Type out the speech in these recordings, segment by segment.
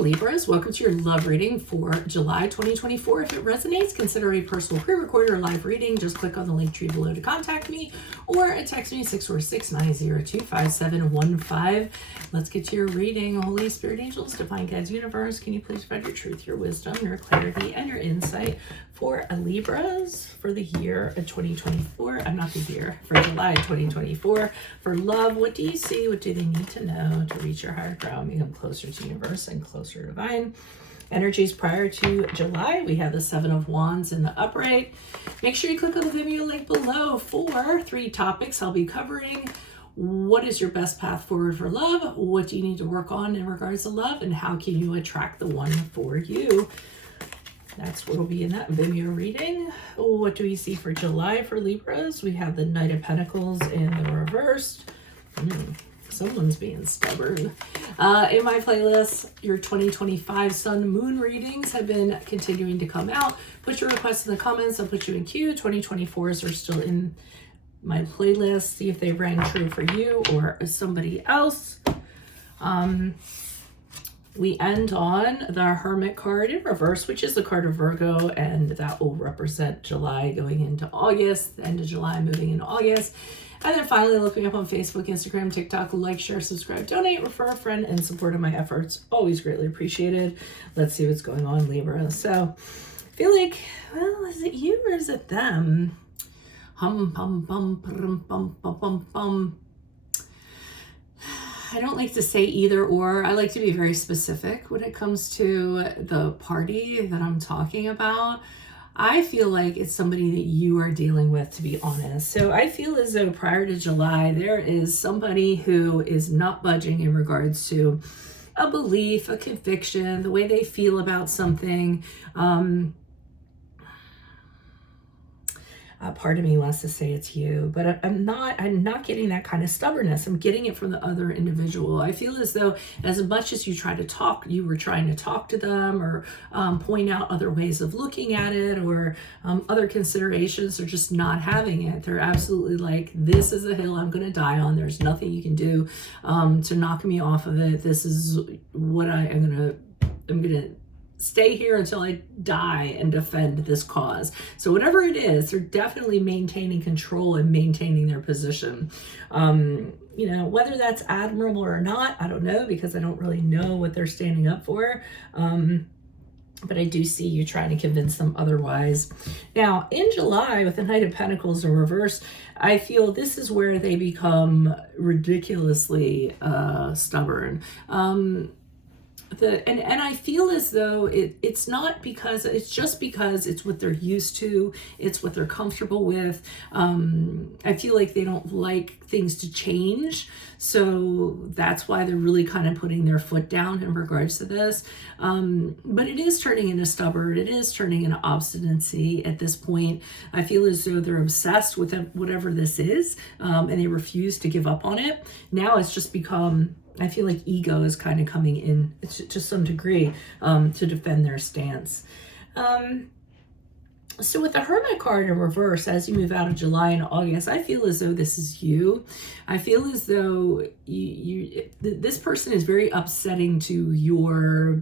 Libras, welcome to your love reading for July 2024. If it resonates, consider a personal pre-recorded or live reading. Just click on the link tree below to contact me or text me 646-902-5715. Let's get to your reading. Holy Spirit, angels, divine guides, universe, can you please provide your truth, your wisdom, your clarity, and your insight for Libras for the year of 2024. I'm not the year, for July 2024. For love, what do you see? What do they need to know to reach your higher ground, become closer to universe and closer to divine? Energies prior to July, we have the Seven of Wands in the upright. Make sure you click on the video link below for 3 topics I'll be covering. What is your best path forward for love? What do you need to work on in regards to love? And how can you attract the one for you? That's what will be in that video reading. What do we see for July for Libras? We have the Knight of Pentacles in the reverse. Someone's being stubborn. In my playlist, your 2025 Sun Moon readings have been continuing to come out. Put your requests in the comments. I'll put you in queue. 2024s are still in my playlist. See if they rang true for you or somebody else. We end on the Hermit card in reverse, which is the card of Virgo, and that will represent July going into August, the end of July moving into August. And then finally, look me up on Facebook, Instagram, TikTok, like, share, subscribe, donate, refer a friend in support of my efforts. Always greatly appreciated. Let's see what's going on, Libra. So I feel like, well, is it you or is it them? Hum, bum, bum, bum, bum, bum, bum, bum. I don't like to say either or. I like to be very specific when it comes to the party that I'm talking about. I feel like it's somebody that you are dealing with, to be honest. So I feel as though prior to July, there is somebody who is not budging in regards to a belief, a conviction, the way they feel about something. Part of me wants to say it's you, but I'm not getting that kind of stubbornness. I'm getting it from the other individual. I feel as though as much as you were trying to talk to them or point out other ways of looking at it or other considerations, they're just not having it. They're absolutely like, this is a hill I'm going to die on. There's nothing you can do to knock me off of it. This is what I'm going to stay here until I die and defend this cause. So whatever it is, they're definitely maintaining control and maintaining their position. Whether that's admirable or not, I don't know, because I don't really know what they're standing up for. But I do see you trying to convince them otherwise. Now, in July, with the Knight of Pentacles in reverse, I feel this is where they become ridiculously stubborn. And I feel as though it's not because it's what they're used to, it's what they're comfortable with. I feel like they don't like things to change, so that's why they're really kind of putting their foot down in regards to this. But it is turning into stubborn, it is turning into obstinacy at this point. I feel as though they're obsessed with whatever this is, and they refuse to give up on it. Now it's just become, I feel like ego is kind of coming in to some degree to defend their stance. So with the Hermit card in reverse, as you move out of July and August, I feel as though this is you. I feel as though this person is very upsetting to your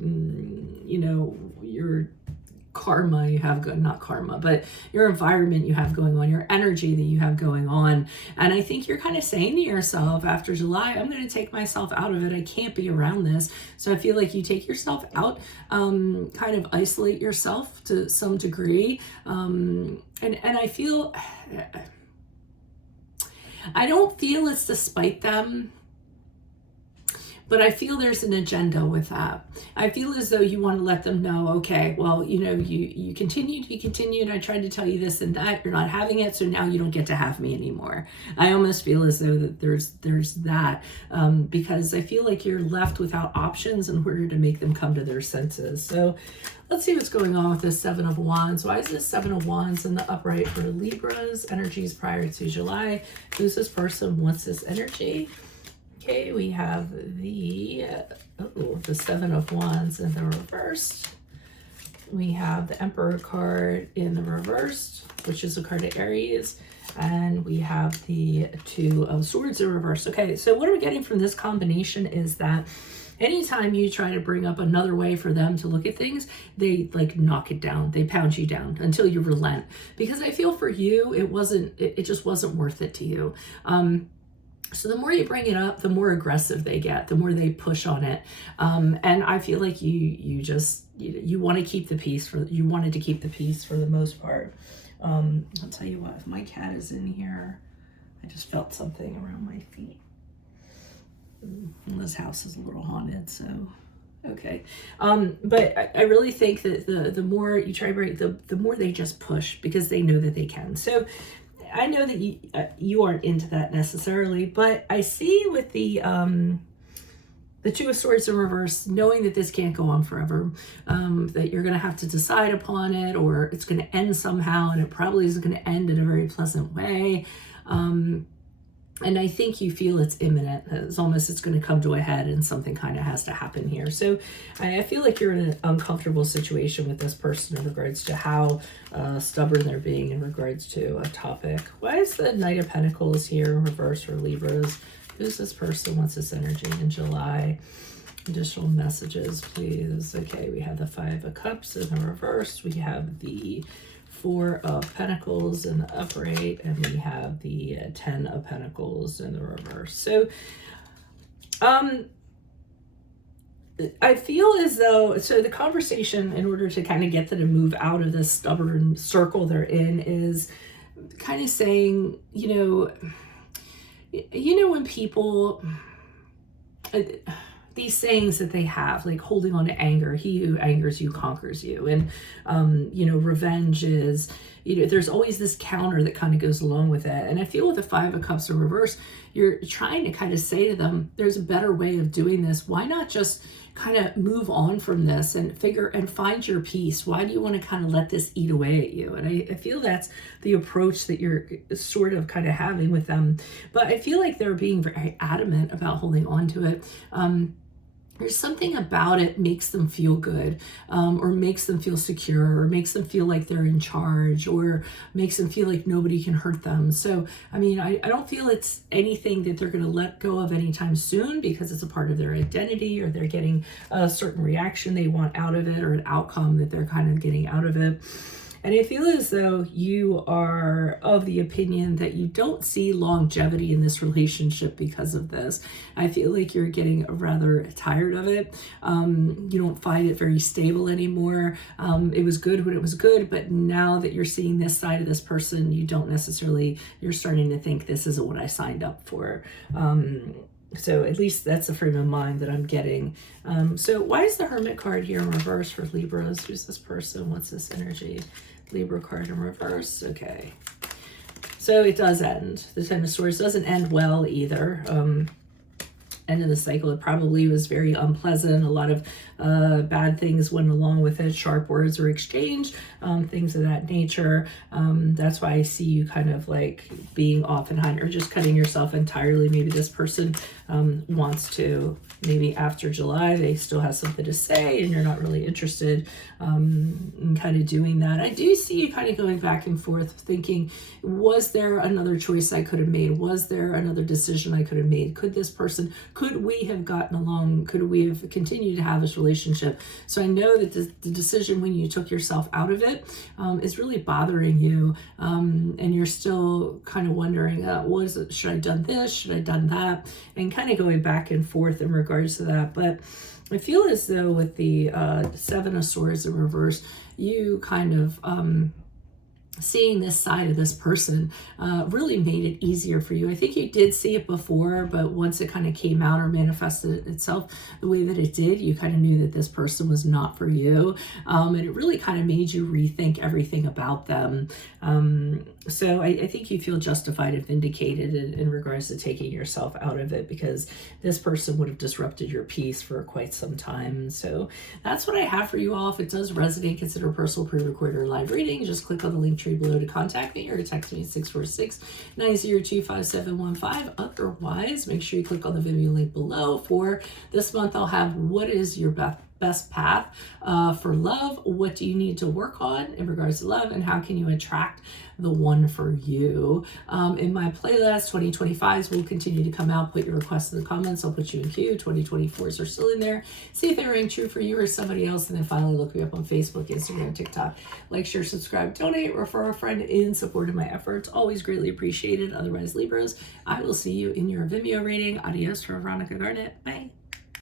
karma you have not karma, but your environment you have going on, your energy that you have going on. And I think you're kind of saying to yourself after July, I'm going to take myself out of it. I can't be around this. So I feel like you take yourself out, kind of isolate yourself to some degree. And I feel, I don't feel it's to spite them, but I feel there's an agenda with that. I feel as though you want to let them know, okay, well, you continued. I tried to tell you this and that. You're not having it, so now you don't get to have me anymore. I almost feel as though that there's that, because I feel like you're left without options in order to make them come to their senses. So let's see what's going on with this Seven of Wands. Why is this Seven of Wands in the upright for Libras? Energies prior to July. Who's this person? What's this energy? Okay, we have the Seven of Wands in the reverse. We have the Emperor card in the reverse, which is a card of Aries. And we have the Two of Swords in reverse. Okay, so what I'm getting from this combination is that anytime you try to bring up another way for them to look at things, they like knock it down. They pound you down until you relent. Because I feel for you, it just wasn't worth it to you. So the more you bring it up, the more aggressive they get, the more they push on it. And I feel like you want to keep the peace you wanted to keep the peace for the most part. I'll tell you what, if my cat is in here, I just felt something around my feet. And this house is a little haunted, so okay. But I really think that the more you try to break, the more they just push because they know that they can. So I know that you aren't into that necessarily, but I see with the Two of Swords in reverse, knowing that this can't go on forever, that you're going to have to decide upon it, or it's going to end somehow, and it probably isn't going to end in a very pleasant way. And I think you feel it's imminent. It's going to come to a head and something kind of has to happen here. So I feel like you're in an uncomfortable situation with this person in regards to how stubborn they're being in regards to a topic. Why is the Knight of Pentacles here in reverse for Libras? Who's this person? What's this energy in July? Additional messages, please. Okay, we have the Five of Cups in the reverse. We have the Four of Pentacles in the upright, and we have the 10 of Pentacles in the reverse. So I feel as though, so the conversation, in order to kind of get them to move out of this stubborn circle they're in, is kind of saying, you know when people, these sayings that they have, like holding on to anger, he who angers you conquers you. And, revenge is, there's always this counter that kind of goes along with it. And I feel with the Five of Cups in reverse, you're trying to kind of say to them, there's a better way of doing this. Why not just kind of move on from this and find your peace? Why do you want to kind of let this eat away at you? And I feel that's the approach that you're sort of kind of having with them. But I feel like they're being very adamant about holding on to it. There's something about it makes them feel good, or makes them feel secure, or makes them feel like they're in charge, or makes them feel like nobody can hurt them. So, I mean, I don't feel it's anything that they're going to let go of anytime soon, because it's a part of their identity, or they're getting a certain reaction they want out of it, or an outcome that they're kind of getting out of it. And I feel as though you are of the opinion that you don't see longevity in this relationship because of this. I feel like you're getting rather tired of it. You don't find it very stable anymore. It was good when it was good, but now that you're seeing this side of this person, you're starting to think this isn't what I signed up for. So at least that's the frame of mind that I'm getting. So why is the Hermit card here in reverse for Libras? Who's this person? What's this energy? Libra card in reverse. Okay. So it does end. The Ten of Swords doesn't end well either. End of the cycle. It probably was very unpleasant. A lot of bad things went along with it. Sharp words were exchanged, things of that nature. That's why I see you kind of like being off and hiding, or just cutting yourself entirely. Maybe this person wants to, maybe after July, they still have something to say and you're not really interested in kind of doing that. I do see you kind of going back and forth thinking, was there another choice I could have made? Was there another decision I could have made? Could we have gotten along? Could we have continued to have this relationship? So I know that the decision when you took yourself out of it is really bothering you. And you're still kind of wondering, should I have done this? Should I have done that? And kind of going back and forth in regards to that. But I feel as though with the Seven of Swords in reverse, you kind of seeing this side of this person really made it easier for you. I think you did see it before, but once it kind of came out or manifested itself the way that it did, you kind of knew that this person was not for you. And it really kind of made you rethink everything about them. So I think you feel justified and vindicated in regards to taking yourself out of it, because this person would have disrupted your peace for quite some time. So that's what I have for you all. If it does resonate, consider personal pre-recorded or live reading. Just click on the link tree below to contact me, or text me at 646-902-5715. Otherwise, make sure you click on the Vimeo link below. For this month, I'll have what is your best path for love? What do you need to work on in regards to love, and how can you attract the one for you? In my playlist, 2025s will continue to come out. Put your requests in the comments. I'll put you in queue. 2024s are still in there. See if they ring true for you or somebody else. And then finally look me up on Facebook, Instagram, TikTok. Like, share, subscribe, donate, refer a friend in support of my efforts. Always greatly appreciated. Otherwise, Libras, I will see you in your Vimeo reading. Adios from Veronica Garnett. Bye.